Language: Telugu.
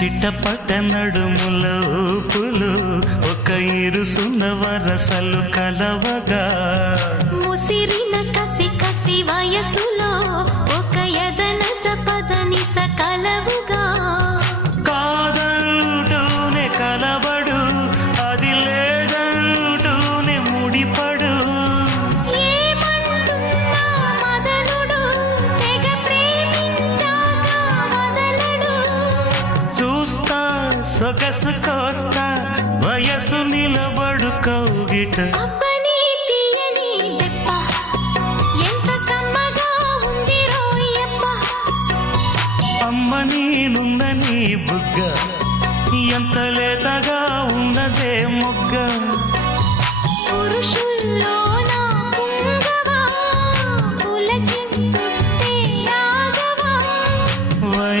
చిట్టపట్ట నడుముల ఊపులు ఒక ఇరుసున్న వరసలు కలవగా ముసిరిన కసి కసి వయసులో ఒక యదన సపదని సకలవుగా కాదంటూనే కలబడు అది లేదంటూనే ముడిపడు ఏమంటున్నా మదనుడు తెగ ప్రేమించాక వదలడు చూస్తా సొగసు కోస్తా వయసు నిలబడు కౌగిట అబ్బని తీయని దెబ్బ ఎంత కమ్మగా ఉంది రోయప్ప అమ్మ నేనున్న నీ బుగ్గ ఎంత లేతగా ఉన్నదే మొగ్గ పురుషుల్లో